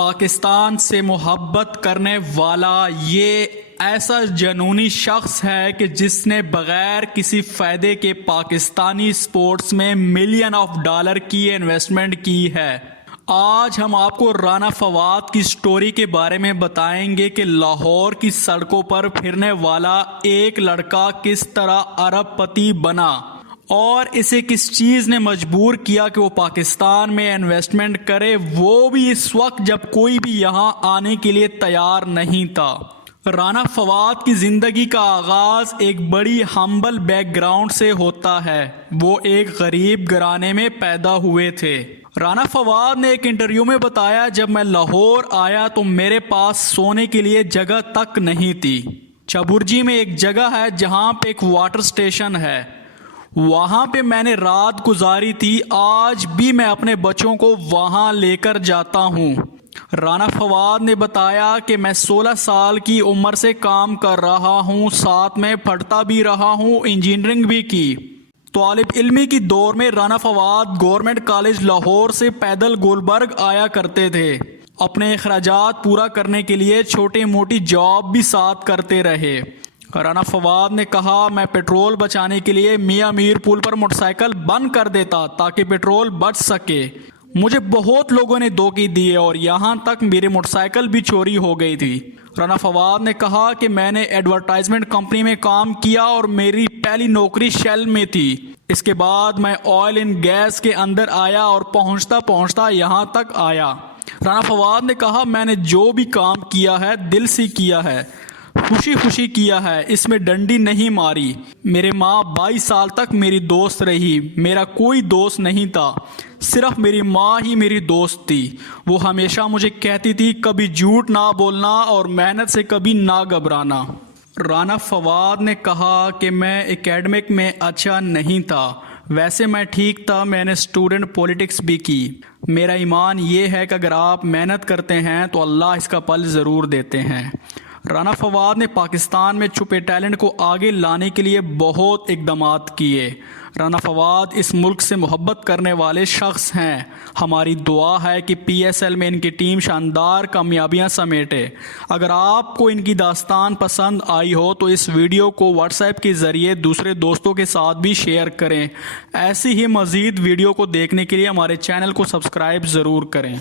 پاکستان سے محبت کرنے والا یہ ایسا جنونی شخص ہے کہ جس نے بغیر کسی فائدے کے پاکستانی سپورٹس میں ملین آف ڈالر کی انویسٹمنٹ کی ہے۔ آج ہم آپ کو رانا فواد کی سٹوری کے بارے میں بتائیں گے کہ لاہور کی سڑکوں پر پھرنے والا ایک لڑکا کس طرح ارب پتی بنا اور اسے کس چیز نے مجبور کیا کہ وہ پاکستان میں انویسٹمنٹ کرے، وہ بھی اس وقت جب کوئی بھی یہاں آنے کے لیے تیار نہیں تھا۔ رانا فواد کی زندگی کا آغاز ایک بڑی ہمبل بیک گراؤنڈ سے ہوتا ہے۔ وہ ایک غریب گھرانے میں پیدا ہوئے تھے۔ رانا فواد نے ایک انٹرویو میں بتایا، جب میں لاہور آیا تو میرے پاس سونے کے لیے جگہ تک نہیں تھی۔ چبرجی میں ایک جگہ ہے جہاں پہ ایک واٹر سٹیشن ہے، وہاں پہ میں نے رات گزاری تھی۔ آج بھی میں اپنے بچوں کو وہاں لے کر جاتا ہوں۔ رانا فواد نے بتایا کہ میں 16 سال کی عمر سے کام کر رہا ہوں، ساتھ میں پڑھتا بھی رہا ہوں، انجینئرنگ بھی کی۔ طالب علمی کی دور میں رانا فواد گورنمنٹ کالج لاہور سے پیدل گلبرگ آیا کرتے تھے۔ اپنے اخراجات پورا کرنے کے لیے چھوٹی موٹی جاب بھی ساتھ کرتے رہے۔ رانا فواد نے کہا، میں پیٹرول بچانے کے لیے میاں میر پل پر موٹر سائیکل بند کر دیتا تاکہ پیٹرول بچ سکے۔ مجھے بہت لوگوں نے دھوکے دیے اور یہاں تک میری موٹر سائیکل بھی چوری ہو گئی تھی۔ رانا فواد نے کہا کہ میں نے ایڈورٹائزمنٹ کمپنی میں کام کیا اور میری پہلی نوکری شیل میں تھی۔ اس کے بعد میں آئل اینڈ گیس کے اندر آیا اور پہنچتا یہاں تک آیا۔ رانا فواد نے کہا، میں نے جو بھی کام کیا ہے دل سے کیا ہے، خوشی خوشی کیا ہے، اس میں ڈنڈی نہیں ماری۔ میرے ماں 22 سال تک میری دوست رہی، میرا کوئی دوست نہیں تھا، صرف میری ماں ہی میری دوست تھی۔ وہ ہمیشہ مجھے کہتی تھی کبھی جھوٹ نہ بولنا اور محنت سے کبھی نہ گھبرانا۔ رانا فواد نے کہا کہ میں اکیڈمک میں اچھا نہیں تھا، ویسے میں ٹھیک تھا، میں نے اسٹوڈنٹ پولیٹکس بھی کی۔ میرا ایمان یہ ہے کہ اگر آپ محنت کرتے ہیں تو اللہ اس کا پھل ضرور دیتے ہیں۔ رانا فواد نے پاکستان میں چھپے ٹیلنٹ کو آگے لانے کے لیے بہت اقدامات کیے۔ رانا فواد اس ملک سے محبت کرنے والے شخص ہیں۔ ہماری دعا ہے کہ پی ایس ایل میں ان کی ٹیم شاندار کامیابیاں سمیٹے۔ اگر آپ کو ان کی داستان پسند آئی ہو تو اس ویڈیو کو واٹس ایپ کے ذریعے دوسرے دوستوں کے ساتھ بھی شیئر کریں۔ ایسی ہی مزید ویڈیو کو دیکھنے کے لیے ہمارے چینل کو سبسکرائب ضرور کریں۔